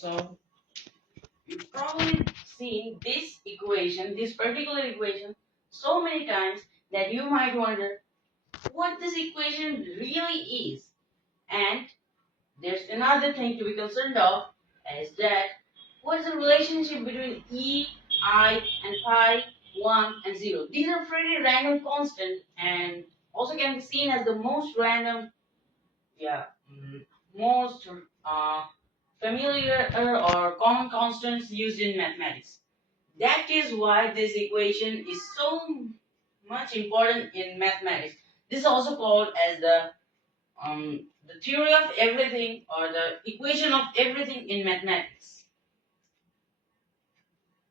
So you've probably seen this equation, this particular equation, so many times that you might wonder what this equation really is. And there's another thing to be concerned of, is that what is the relationship between e, I, and pi, 1, and 0. These are pretty random constant and also can be seen as the most random, yeah, most familiar or common constants used in mathematics. That is why this equation is so much important in mathematics. This is also called as the theory of everything or the equation of everything in mathematics.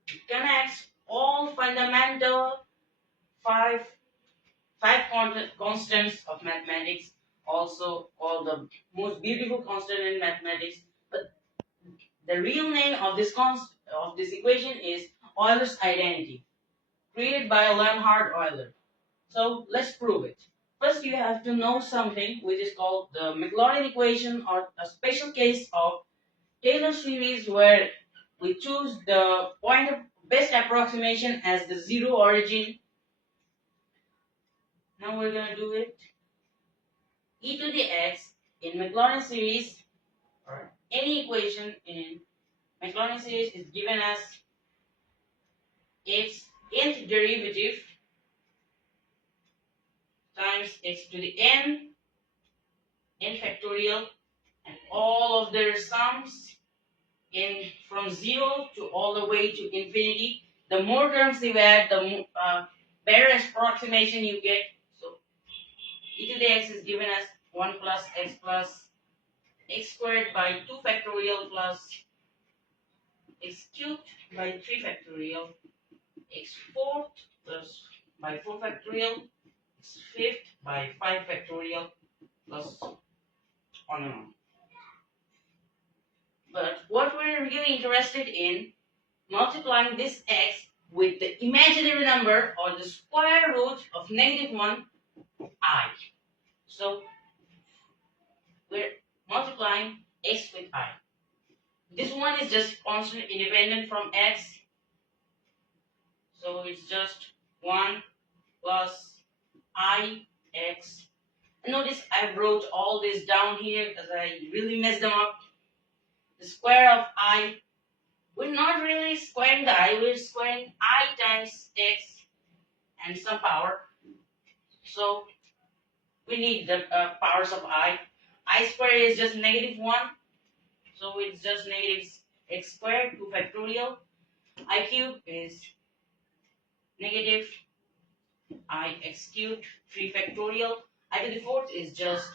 It connects all fundamental five constants of mathematics, also called the most beautiful constant in mathematics. But the real name of this equation is Euler's identity, created by Leonhard Euler. So let's prove it. First, you have to know something which is called the Maclaurin equation, or a special case of Taylor series where we choose the point of best approximation as the zero origin. Now we're going to do it. E to the x in Maclaurin series, or any equation in Maclaurin series, is given as its nth derivative times x to the n factorial, and all of their sums in from 0 to all the way to infinity. The more terms you add, the better approximation you get. So e to the x is given as 1 plus x squared by 2 factorial plus x cubed by 3 factorial, x fourth plus by 4 factorial, x fifth by 5 factorial, plus on and on. But what we're really interested in, multiplying this x with the imaginary number or the square root of -1 I. So we're multiplying x with I. This one is just constant independent from x. So it's just 1 plus I x. And notice I wrote all this down here because I really messed them up. The square of I, we're not really squaring the I, we're squaring I times x and some power. So we need the powers of I. I squared is just -1. So it's just negative x squared, 2 factorial. I cube is negative I x cubed, 3 factorial. I to the fourth is just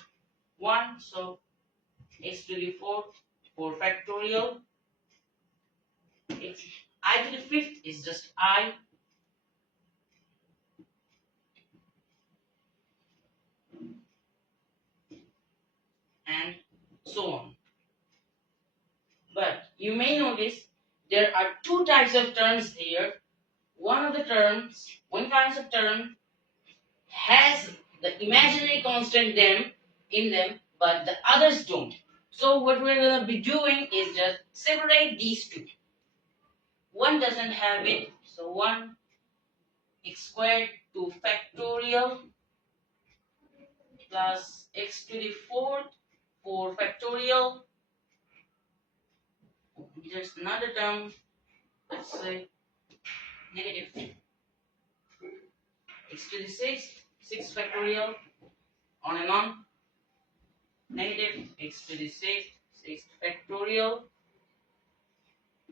1. So x to the fourth, 4 factorial. I to the fifth is just I. And so on. But you may notice there are two types of terms here. One kind of term has the imaginary constant in them, but the others don't. So what we're going to be doing is just separate these two. One doesn't have it, so 1 x squared 2 factorial plus x to the fourth 4 factorial. There's another term, let's say negative x to the sixth 6 factorial, on and on. Negative x to the sixth 6 factorial.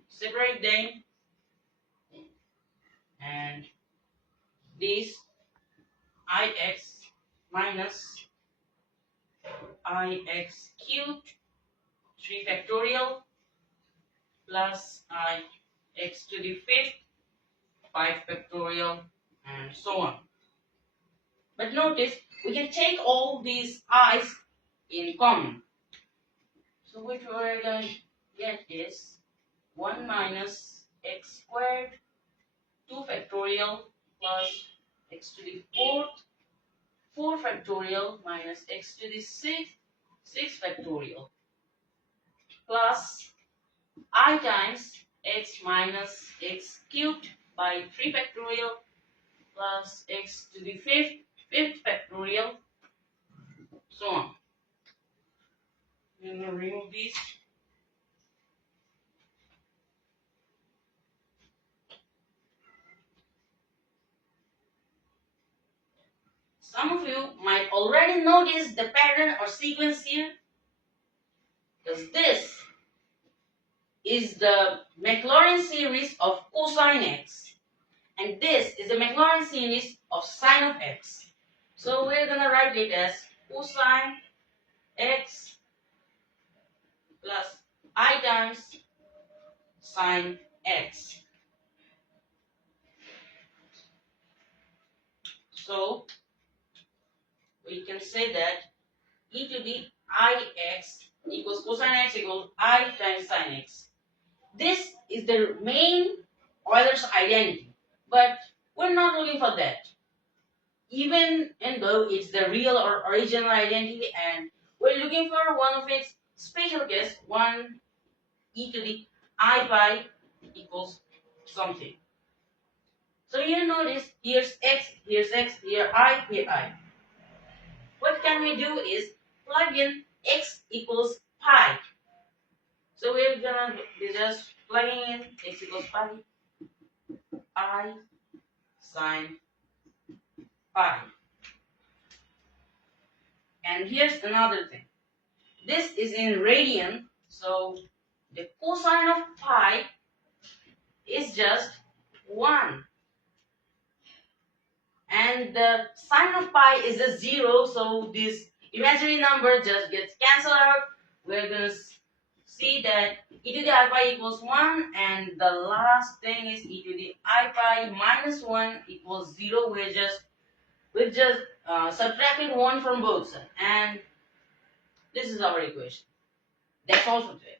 Separate them, and this ix minus ix cubed 3 factorial plus ix to the fifth 5 factorial, and so on. But notice we can take all these i's in common. So what we're going to get is 1 minus x squared 2 factorial plus x to the fourth 4 factorial minus x to the sixth 6 factorial plus I times x minus x cubed by 3 factorial plus x to the fifth factorial, so on. I'm going to remove these. Some of you might already notice the pattern or sequence here, because this is the Maclaurin series of cosine x, and this is the Maclaurin series of sine of x. So we're going to write it as cosine x plus I times sine x. So we can say that e to the ix equals cosine x equals I times sine x. This is the main Euler's identity, but we're not looking for that. Even though it's the real or original identity, and we're looking for one of its special case, one e to the I pi equals something. So you notice here's x, here I, here I. What can we do is plug in x equals pi. So we're gonna be just plugging in x equals pi, I sine pi. And here's another thing. This is in radian, so the cosine of pi is just 1. And the sine of pi is a 0, so this imaginary number just gets cancelled out. We're going to see that e to the I pi equals 1, and the last thing is e to the I pi minus 1 equals 0. We just subtracted 1 from both sides, and this is our equation. That's all for today.